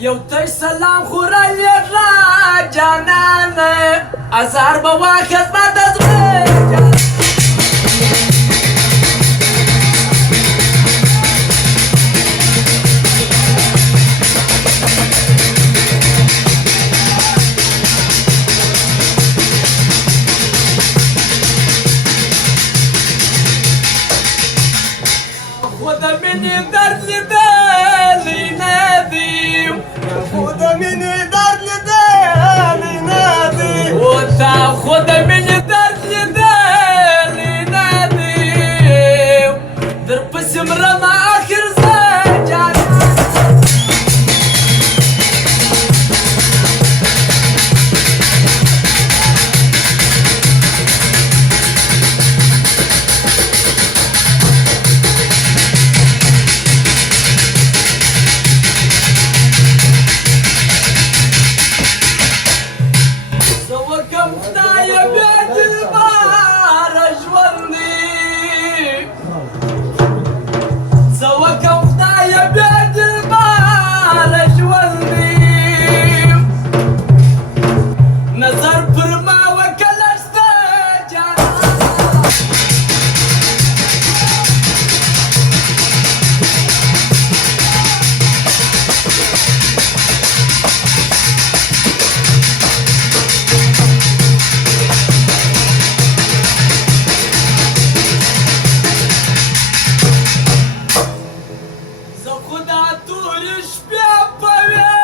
يوتي سلام خوري الراجانان أزار بواخذ بعد زغير خذ مني درد بالي نادي خذ مني درد لدالي نادي وتاخذ مني درد بالي نادي درب اسم رمى آخر زجاج يا بيت البار اجورني سواك وفدا يا بيت البار اجورني نظر برما وكل استجار خدا تورش بیا پوی